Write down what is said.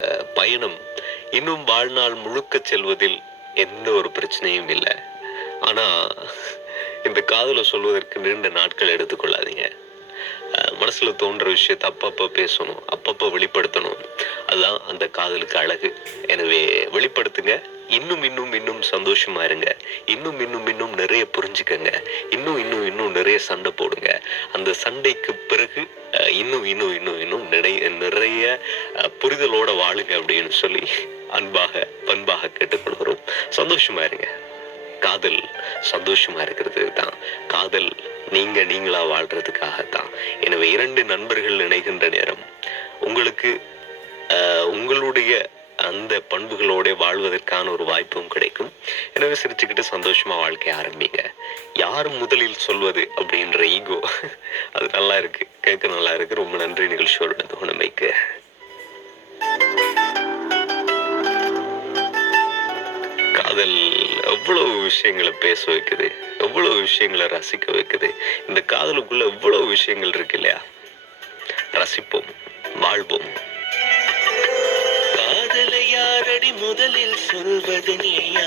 பயணம் இன்னும் வாழ்நாள் முழுக்க செல்வதில் எந்த ஒரு பிரச்சனையும் இல்லை. ஆனா இந்த காதல சொல்வதற்கு நீண்ட நாட்கள் எடுத்துக்கொள்ளாதீங்க. மனசுல தோன்ற விஷயத்த அப்பப்ப பேசணும், அப்பப்ப வெளிப்படுத்தணும். அதுதான் அந்த காதலுக்கு அழகு. எனவே வெளிப்படுத்துங்க. இன்னும் இன்னும் இன்னும் சந்தோஷமா இருங்க. இன்னும் இன்னும் இன்னும் நிறைய புரிஞ்சுக்கங்க. இன்னும் இன்னும் இன்னும் நிறைய சண்டை போடுங்க. அந்த சண்டைக்கு பிறகு இன்னும் இன்னும் இன்னும் இன்னும் நிறைய புரிதலோட வாழுங்க அப்படின்னு சொல்லி அன்பாக பண்பாக கேட்டுக்கொள்கிறோம். சந்தோஷமா இருங்க. காதல் சந்தோஷமா இருக்கிறது தான். காதல் நீங்களா வாழ்றதுக்காகத்தான். எனவே 2 நண்பர்கள் இணைகின்ற நேரம் உங்களுக்கு உங்களுடைய அந்த பண்புகளோட வாழ்வதற்கான ஒரு வாய்ப்பும் கிடைக்கும். எனவே சிரிச்சுக்கிட்டு சந்தோஷமா வாழ்க்கைய ஆரம்பிங்க. யார் முதலில் சொல்வது அப்படின்ற ஈகோ அது நல்லா இருக்கு, கேட்க நல்லா இருக்கு. ரொம்ப நன்றி நிகழ்ச்சியோட துணைமைக்கு. காதல் எவ்வளவு விஷயங்களை பேச வைக்குது, எவ்வளவு விஷயங்களை ரசிக்க வைக்குது. இந்த காதலுக்குள்ள எவ்வளவு விஷயங்கள் இருக்கு இல்லையா? ரசிப்போம், வாழ்வோம். காதலை யாரடி முதலில் சொல்வது நீயா?